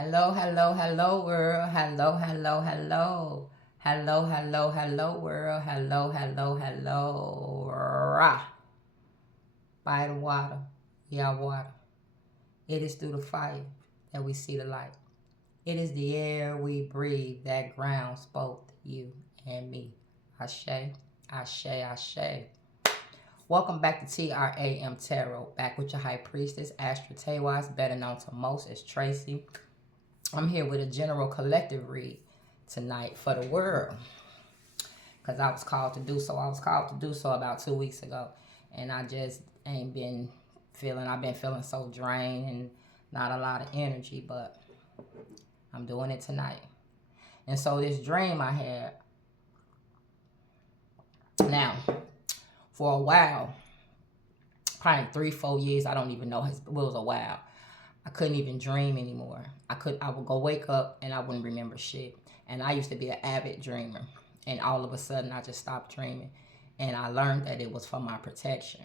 Hello, hello, hello, world. Hello, hello, hello. Hello, hello, hello, world. Hello, hello, hello. Rah. By the water, yeah, water. It is through the fire that we see the light. It is the air we breathe that grounds both you and me. Ashe, ashe, ashe. Welcome back to T.R.A.m. Tarot. Back with your high priestess, Astra Tewas, better known to most as Tracy. I'm here with a general collective read tonight for the world because I was called to do so. I was called to do so about 2 weeks ago, and I just ain't been I've been feeling so drained and not a lot of energy, but I'm doing it tonight. And so this dream I had, now, for a while, probably 3-4 years, I don't even know, it was a while. I couldn't even dream anymore. I would go wake up and I wouldn't remember shit. And I used to be an avid dreamer. And all of a sudden I just stopped dreaming. And I learned that it was for my protection,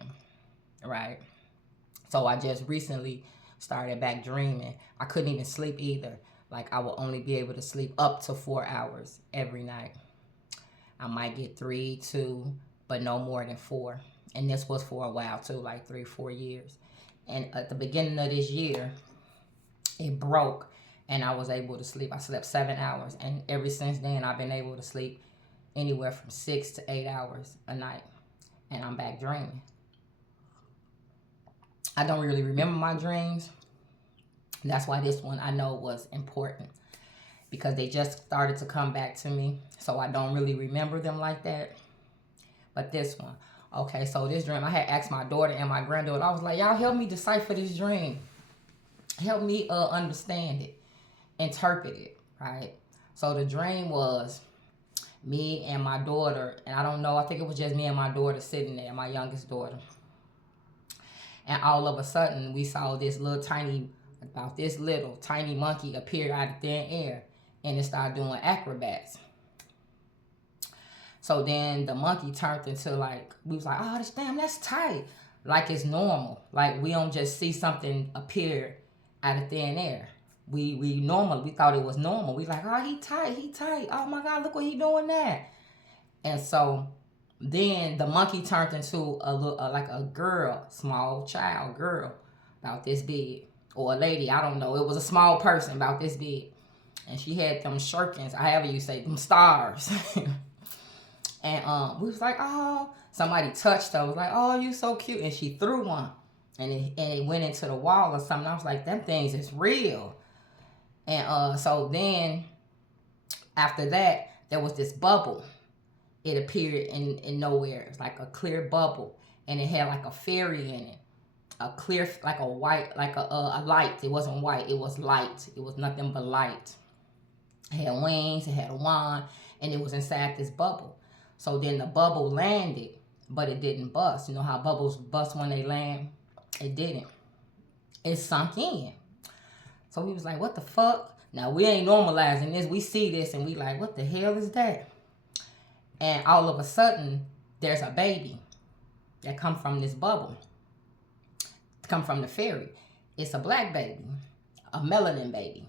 right? So I just recently started back dreaming. I couldn't even sleep either. Like I would only be able to sleep up to 4 hours every night. I might get 3, 2, but no more than 4. And this was for a while too, like 3-4 years. And at the beginning of this year, it broke and I was able to sleep. I slept 7 hours, and ever since then I've been able to sleep anywhere from 6 to 8 hours a night, and I'm back dreaming. I don't really remember my dreams. That's why this one I know was important, because they just started to come back to me, so I don't really remember them like that. But this one, okay, so this dream, I had asked my daughter and my granddaughter, I was like, y'all help me decipher this dream. Help me understand it, interpret it, right? So the dream was me and my daughter, and I don't know, I think it was just me and my daughter sitting there, my youngest daughter. And all of a sudden, we saw this little tiny, about this little tiny monkey appear out of thin air, and it started doing acrobats. So then the monkey turned into like, we was like, oh, that's tight. Like it's normal. Like we don't just see something appear out of thin air. We thought it was normal. We like, oh, he tight. Oh my God, look what he doing that. And so then the monkey turned into a little, like a girl, small child girl, about this big, or a lady, I don't know. It was a small person about this big, and she had them shirkins, however you say, them stars. And we was like, oh, somebody touched her. Was like, oh, you so cute, and she threw one, and it went into the wall or something. I was like, them things is real. And so then after that, there was this bubble. It appeared in nowhere. It was like a clear bubble, and it had like a fairy in it. A clear, like a white, like a light. It wasn't white. It was light. It was nothing but light. It had wings. It had a wand, and it was inside this bubble. So then the bubble landed, but it didn't bust. You know how bubbles bust when they land? It didn't. It sunk in. So we was like, what the fuck? Now, we ain't normalizing this. We see this, and we like, what the hell is that? And all of a sudden, there's a baby that come from this bubble. Come from the fairy. It's a black baby. A melanin baby,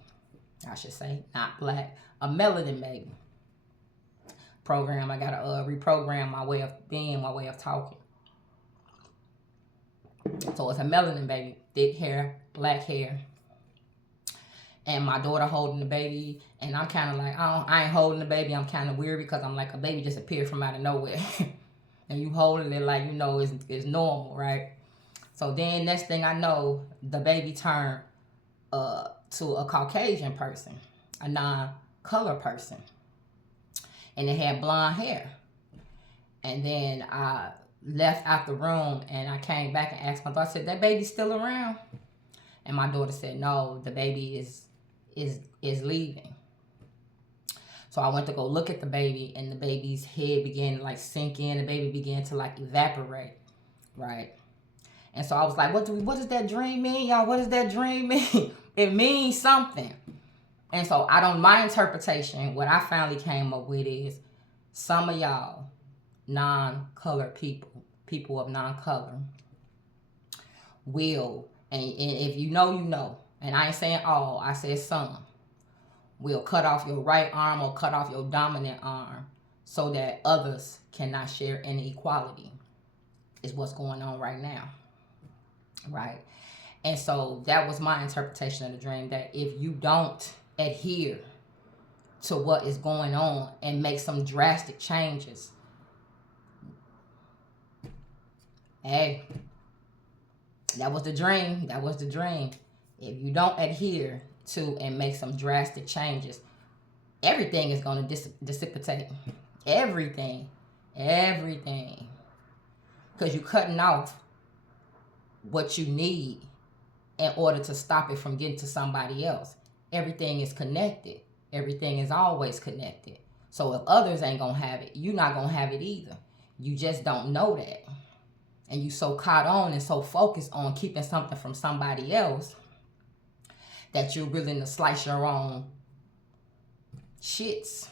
I should say. Not black. A melanin baby. Program. I gotta reprogram my way of being, my way of talking. So it's a melanin baby, thick hair, black hair, and my daughter holding the baby, and I'm kind of like, I ain't holding the baby. I'm kind of weird because I'm like, a baby just appeared from out of nowhere, and you holding it like, you know, it's normal, right? So then next thing I know, the baby turned to a Caucasian person, a non-color person. And it had blonde hair. And then I left out the room, and I came back and asked my daughter, I said, that baby's still around? And my daughter said, no, the baby is leaving. So I went to go look at the baby, and the baby's head began to like sink in. The baby began to like evaporate, right? And so I was like, what does that dream mean, y'all? What does that dream mean? It means something. And so my interpretation, what I finally came up with is, some of y'all non-color people of non-color will, and if you know, you know, and I ain't saying all, I said some, will cut off your right arm or cut off your dominant arm so that others cannot share any equality, is what's going on right now, right? And so that was my interpretation of the dream, that if you don't adhere to what is going on and make some drastic changes, hey, that was the dream. That was the dream. If you don't adhere to and make some drastic changes, everything is going to dissipate. Everything. Everything. Because you're cutting off what you need in order to stop it from getting to somebody else. Everything is connected. Everything is always connected. So if others ain't going to have it, you're not going to have it either. You just don't know that. And you so caught on and so focused on keeping something from somebody else that you're willing to slice your own shits.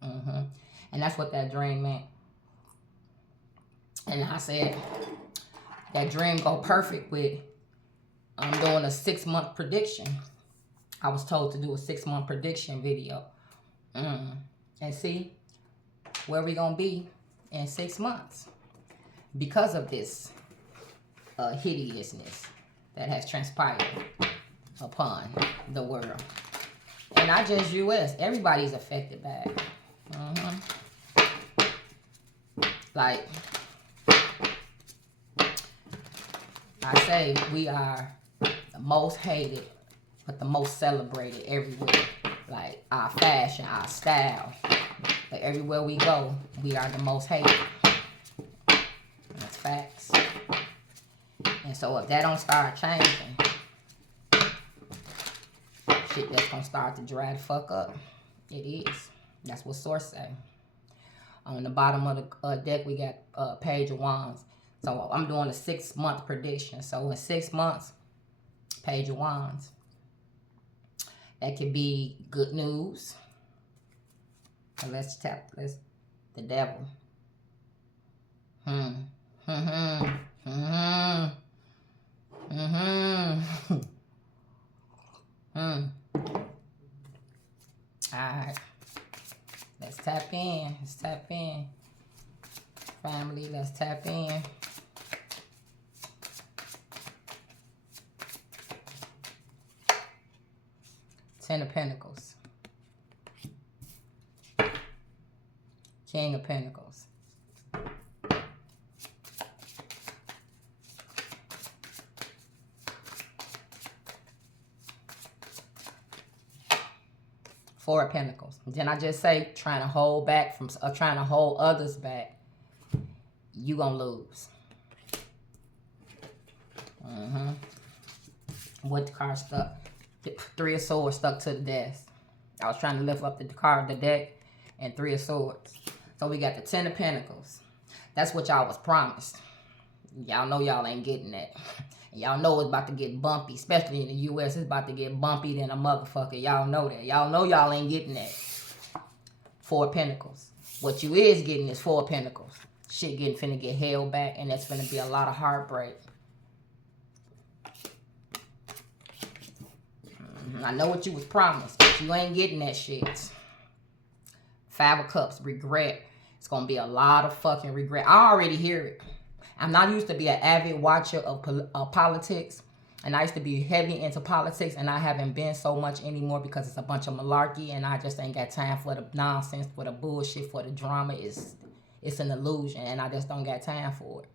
And that's what that dream meant. And I said, that dream go perfect with doing a 6-month prediction. I was told to do a 6-month prediction video. And see where we gonna be in 6 months because of this hideousness that has transpired upon the world. And not just U.S. Everybody's affected by it. Like I say, we are the most hated, but the most celebrated everywhere. Like our fashion, our style. But everywhere we go, we are the most hated. That's facts. And so if that don't start changing, shit that's gonna start to dry the fuck up. It is. That's what source say. On the bottom of the deck, we got Page of Wands. So I'm doing a 6-month prediction. So in 6 months, Page of Wands. That could be good news. And let's the devil. Alright. Let's tap in. Let's tap in. Family, let's tap in. Ten of Pentacles. King of Pentacles. Four of Pentacles. Didn't I just say trying to hold back from, trying to hold others back? You gonna lose. What the card stuck? Three of Swords stuck to the desk. I was trying to lift up the card, the deck, and Three of Swords. So we got the Ten of Pentacles. That's what y'all was promised. Y'all know y'all ain't getting that. Y'all know it's about to get bumpy, especially in the U.S. It's about to get bumpy than a motherfucker. Y'all know that. Y'all know y'all ain't getting that. Four of Pentacles. What you is getting is Four of Pentacles. Shit finna get held back, and that's finna be a lot of heartbreak. I know what you was promised, but you ain't getting that shit. Five of Cups, regret. It's gonna be a lot of fucking regret. I already hear it. I'm not used to be an avid watcher of politics, and I used to be heavy into politics, and I haven't been so much anymore because it's a bunch of malarkey, and I just ain't got time for the nonsense, for the bullshit, for the drama. It's an illusion, and I just don't got time for it,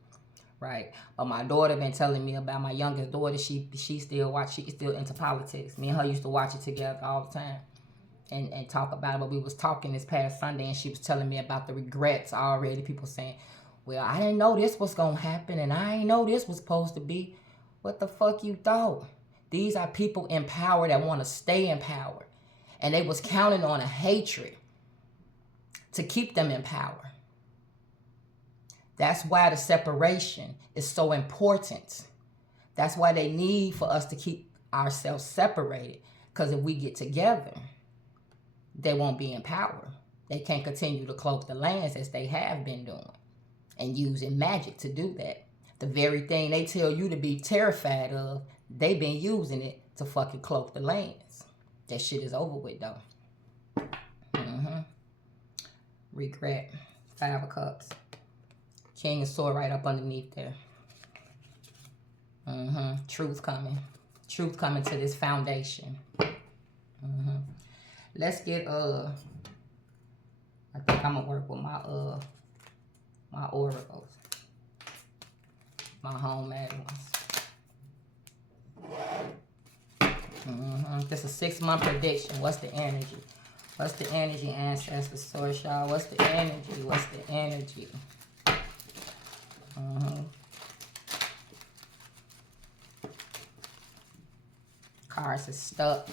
right? But my daughter been telling me about my youngest daughter. She still into politics. Me and her used to watch it together all the time. And talk about it. But we was talking this past Sunday, and she was telling me about the regrets already. People saying, well, I didn't know this was going to happen, and I didn't know this was supposed to be. What the fuck you thought? These are people in power that want to stay in power. And they was counting on a hatred to keep them in power. That's why the separation is so important. That's why they need for us to keep ourselves separated. Because if we get together, they won't be in power. They can't continue to cloak the lands as they have been doing and using magic to do that. The very thing they tell you to be terrified of, they've been using it to fucking cloak the lands. That shit is over with, though. regret. 5 of Cups. King of Swords right up underneath there. Truth coming. Truth coming to this foundation. Let's get I think I'm gonna work with my my oracles. My homemade ones. This is a 6-month prediction. What's the energy? What's the energy, ancestors, source, y'all? What's the energy? What's the energy? Cards is stuck.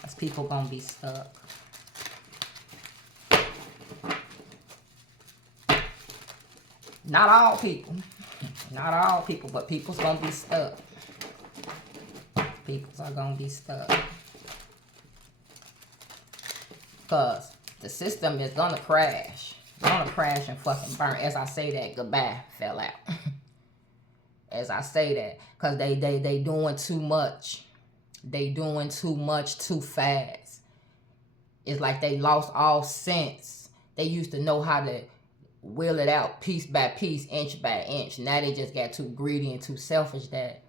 That's people gonna be stuck. Not all people. Not all people, but people's gonna be stuck. Peoples are gonna be stuck. Because the system is gonna crash. Gonna crash and fucking burn. As I say that, goodbye fell out. As I say that. Because they doing too much. They doing too much too fast. It's like they lost all sense. They used to know how to will it out piece by piece, inch by inch. Now they just got too greedy and too selfish that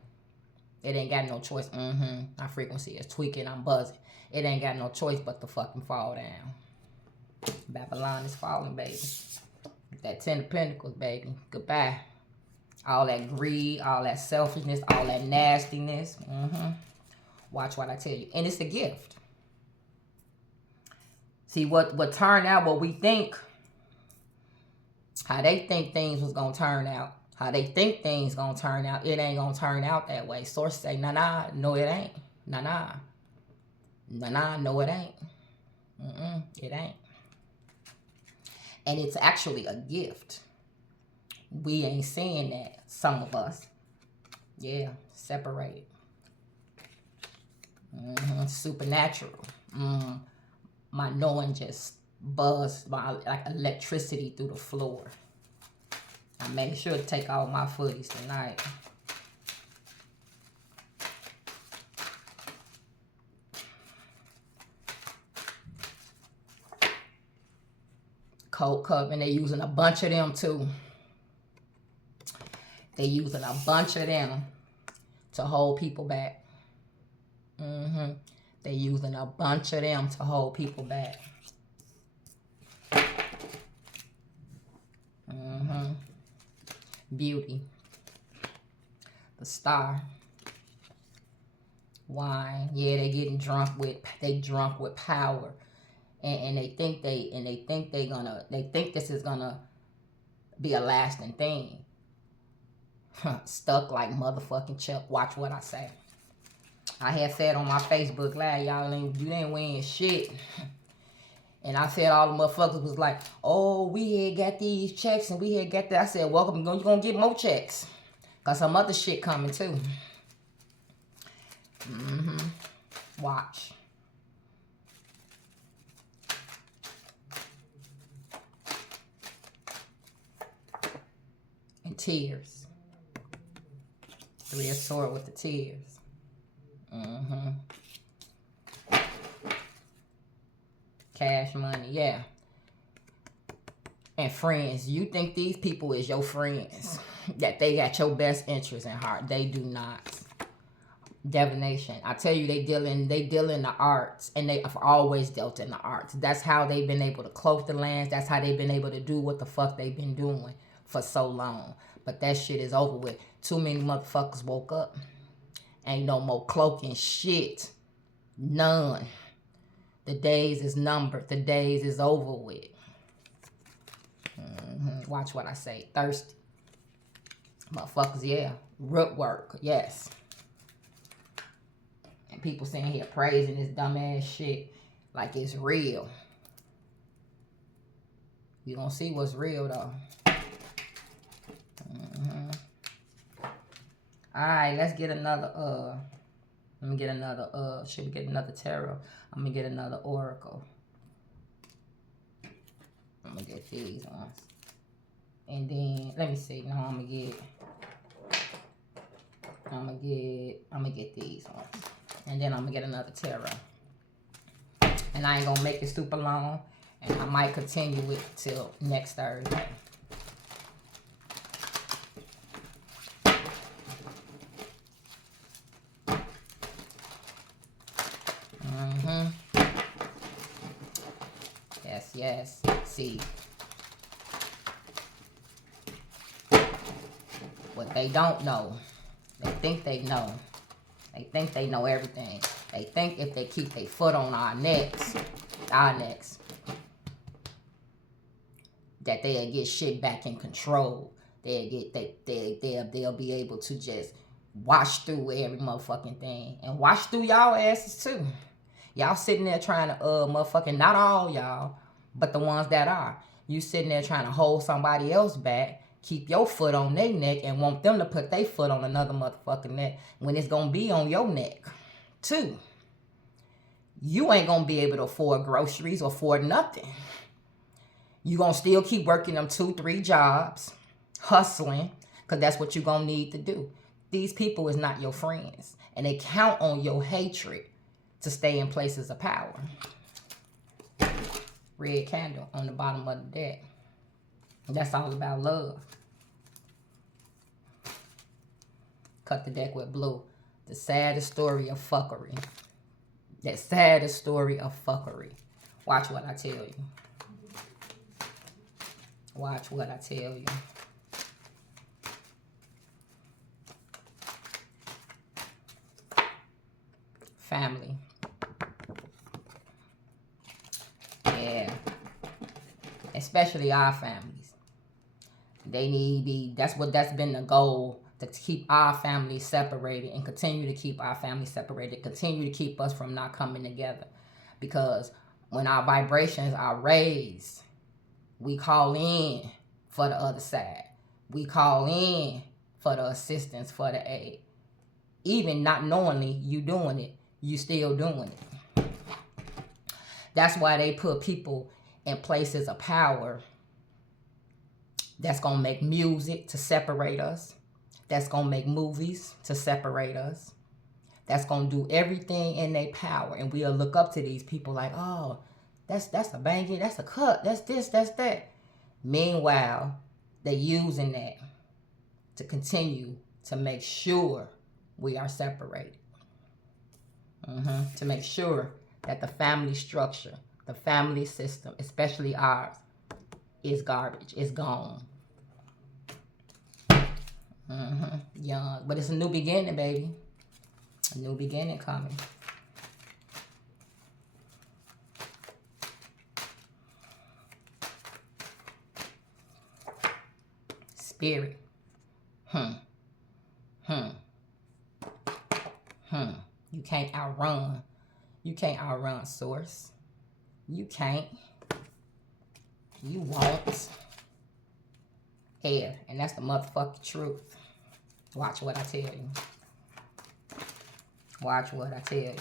it ain't got no choice. My frequency is tweaking. I'm buzzing. It ain't got no choice but to fucking fall down. Babylon is falling, baby. That 10 of Pentacles, baby. Goodbye. All that greed, all that selfishness, all that nastiness. Watch what I tell you. And it's a gift. See, what turned out, what we think, how they think things was going to turn out, how they think things going to turn out, it ain't going to turn out that way. Source say, nah, no, it ain't. Nah, no, it ain't. It ain't. And it's actually a gift. We ain't seeing that, some of us. Yeah, separated. Supernatural. My knowing just buzzed like electricity through the floor. I made sure to take all my footies tonight. Cold Coven, they using a bunch of them too. They using a bunch of them to hold people back. They using a bunch of them to hold people back. Beauty. The Star. Wine. Yeah, they getting drunk with power. And they think they think this is gonna be a lasting thing. Stuck like motherfucking Chuck. Watch what I say. I had said on my Facebook Live, you ain't winning shit. And I said all the motherfuckers was like, oh, we had got these checks and we had got that. I said, welcome, you're gonna get more checks. Got some other shit coming too. Watch. And tears. 3 of Swords with the tears. Cash money, yeah. And friends. You think these people is your friends. That they got your best interest in heart. They do not. Divination. I tell you, they deal in the arts. And they have always dealt in the arts. That's how they've been able to cloak the lands. That's how they've been able to do what the fuck they've been doing for so long. But that shit is over with. Too many motherfuckers woke up. Ain't no more cloaking shit. None. The days is numbered. The days is over with. Watch what I say. Thirsty. Motherfuckers, yeah. Root work, yes. And people sitting here praising this dumbass shit like it's real. You gonna see what's real though. Alright, let's get another, let me get another, should we get another tarot? I'm gonna get another oracle. I'm gonna get these ones. And then, let me see, no, I'm gonna get these ones. And then I'm gonna get another tarot. And And I ain't gonna make it super long. And I might continue it till next Thursday. Yes, yes. See. What they don't know. They think they know. They think they know everything. They think if they keep their foot on our necks, that they'll get shit back in control. They'll be able to just wash through every motherfucking thing. And wash through y'all asses too. Y'all sitting there trying to motherfucking, not all y'all, but the ones that are. You sitting there trying to hold somebody else back, keep your foot on their neck, and want them to put their foot on another motherfucking neck when it's gonna be on your neck too. You ain't gonna be able to afford groceries or afford nothing. You gonna still keep working them 2-3 jobs, hustling, because that's what you gonna need to do. These people is not your friends, and they count on your hatred to stay in places of power. Red candle on the bottom of the deck. That's all about love. Cut the deck with blue. The saddest story of fuckery. The saddest story of fuckery. Watch what I tell you. Watch what I tell you. Family. Yeah. Especially our families. They need to be, that's been the goal, to keep our families separated and continue to keep our families separated, continue to keep us from not coming together. Because when our vibrations are raised, we call in for the other side. We call in for the assistance, for the aid. Even not knowingly you doing it, you still doing it. That's why they put people in places of power that's going to make music to separate us. That's going to make movies to separate us. That's going to do everything in their power. And we'll look up to these people like, oh, that's a banging, that's a cut, that's this, that's that. Meanwhile, they're using that to continue to make sure we are separated. To make sure that the family structure, the family system, especially ours, is garbage, is gone. Young, but it's a new beginning, baby. A new beginning coming. Spirit. You can't outrun. You can't outrun source. You can't. You won't. Here, and that's the motherfucking truth. Watch what I tell you. Watch what I tell you.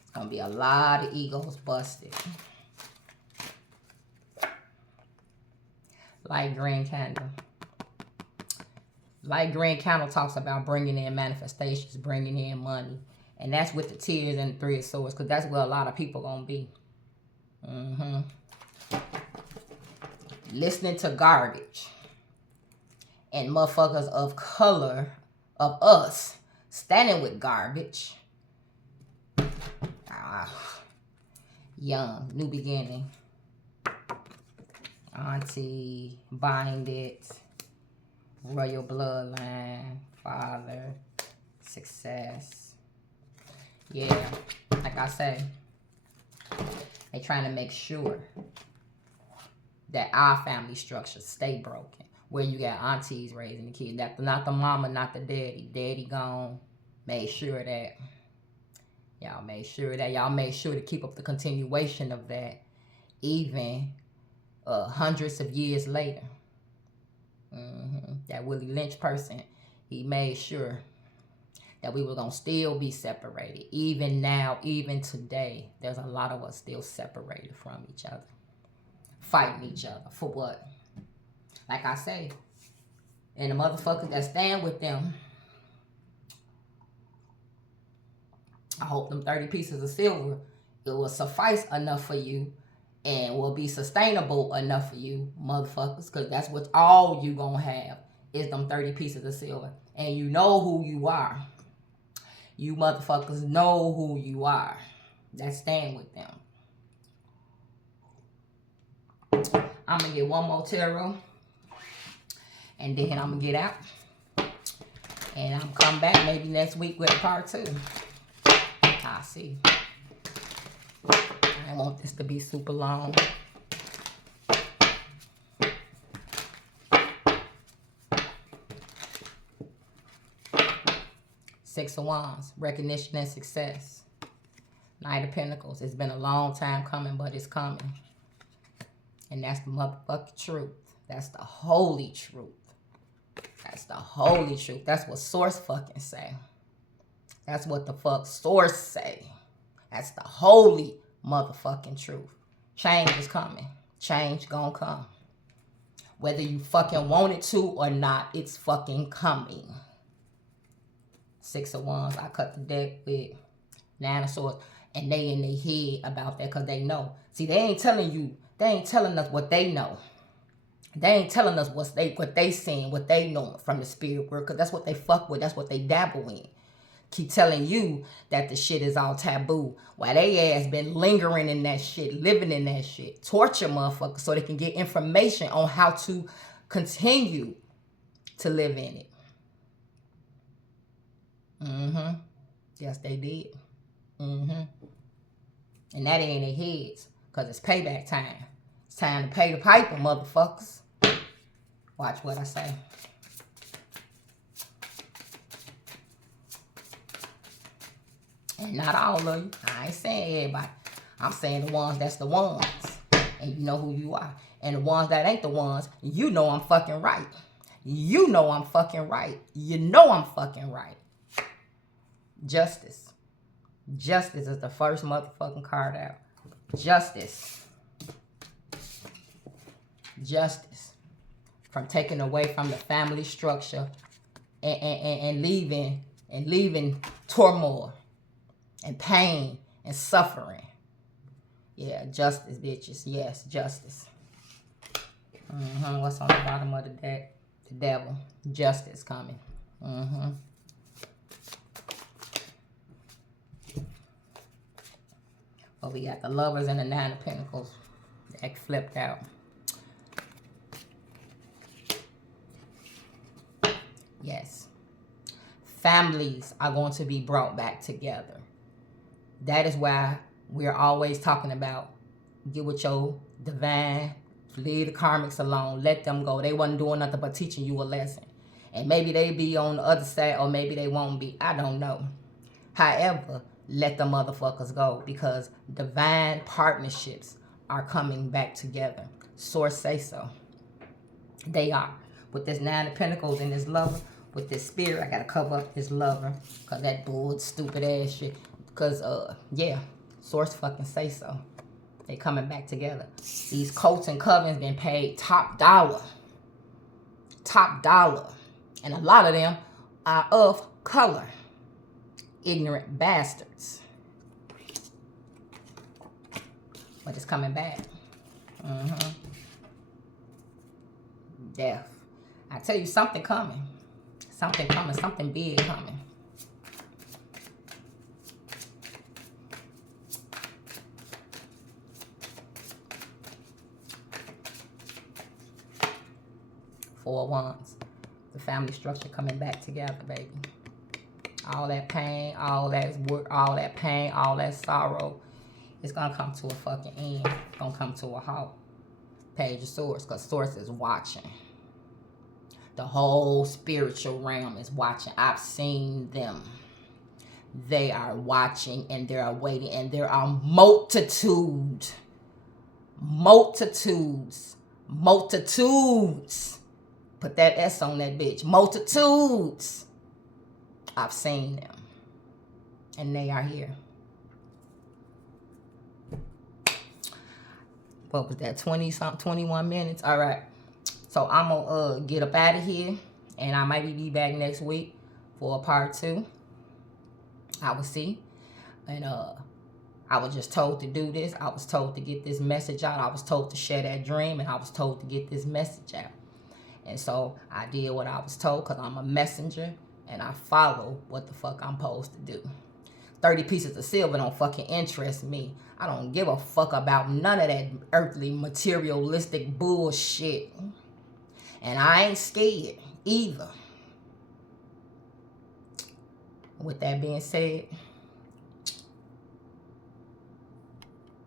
It's gonna be a lot of egos busted. Light green candle. Light green candle talks about bringing in manifestations, bringing in money. And that's with the tears and the 3 of swords, because that's where a lot of people gonna be. Listening to garbage. And motherfuckers of color, of us, standing with garbage. Young, new beginning. Auntie, bind it. Royal bloodline, father, success. Yeah, like I say, they trying to make sure that our family structure stay broken. Where you got aunties raising the kids. Not the mama, not the daddy. Daddy gone. Made sure that. Y'all made sure that. Y'all made sure to keep up the continuation of that. Even hundreds of years later. That Willie Lynch person, he made sure that we were going to still be separated. Even now, even today, there's a lot of us still separated from each other. Fighting each other. For what? Like I say, and the motherfuckers that stand with them, I hope them 30 pieces of silver, it will suffice enough for you and will be sustainable enough for you, motherfuckers, because that's what all you gonna have is them 30 pieces of silver. And you know who you are. You motherfuckers know who you are. That's staying with them. I'm gonna get one more tarot, and then I'm gonna get out. And I'm come back maybe next week with part 2. I'll see. I want this to be super long. Six of Wands, recognition and success. Knight of Pentacles, it's been a long time coming, but it's coming. And that's the motherfucking truth. That's the holy truth. That's the holy truth. That's what Source fucking say. That's what the fuck Source say. That's the holy motherfucking truth. Change is coming. Change gonna come. Whether you fucking want it to or not, it's fucking coming. Six of Wands. I cut the deck with Nine of Swords. And they in their head about that because they know. See, they ain't telling you. They ain't telling us what they know. They ain't telling us what they seeing, what they know from the spirit world. Because that's what they fuck with. That's what they dabble in. Keep telling you that the shit is all taboo. While they ass been lingering in that shit, living in that shit. Torture motherfuckers so they can get information on how to continue to live in it. Mm-hmm. Yes, they did. Mm-hmm. And that ain't in their heads. Because it's payback time. It's time to pay the piper, motherfuckers. Watch what I say. And not all of you. I ain't saying everybody. I'm saying the ones that's the ones. And you know who you are. And the ones that ain't the ones, you know I'm fucking right. You know I'm fucking right. You know I'm fucking right. Justice. Justice is the first motherfucking card out. Justice. Justice. From taking away from the family structure and leaving turmoil and pain and suffering. Yeah, justice, bitches. Yes, justice. What's on the bottom of the deck? The devil. Justice coming. But we got the Lovers and the Nine of Pentacles. That flipped out. Yes. Families are going to be brought back together. That is why we're always talking about get with your divine, leave the karmics alone, let them go. They wasn't doing nothing but teaching you a lesson. And maybe they be on the other side or maybe they won't be. I don't know. However, let the motherfuckers go because divine partnerships are coming back together. Source say so. They are. With this Nine of Pentacles and this Lover, with this Spirit, I gotta cover up this Lover because that bull stupid ass shit. Because, yeah, Source fucking say so. They coming back together. These coats and covens been paid top dollar. Top dollar. And a lot of them are of color. Ignorant bastards. But it's coming back. Death. I tell you, something coming. Something coming. Something big coming. Four of Wands. The family structure coming back together, baby. All that pain, all that work, all that pain, all that sorrow, it's gonna come to a fucking end. It's gonna come to a halt. Page of Swords, because Source is watching. The whole spiritual realm is watching. I've seen them. They are watching and they are waiting, and there are multitudes. Put that S on that bitch. Multitudes. I've seen them. And they are here. What was that? 21 minutes? All right. So I'm going to get up out of here. And I might be back next week for a part 2. I will see. And I was just told to do this. I was told to get this message out. I was told to share that dream, and I was told to get this message out. And so I did what I was told because I'm a messenger, and I follow what the fuck I'm supposed to do. 30 pieces of silver don't fucking interest me. I don't give a fuck about none of that earthly materialistic bullshit. And I ain't scared either. With that being said,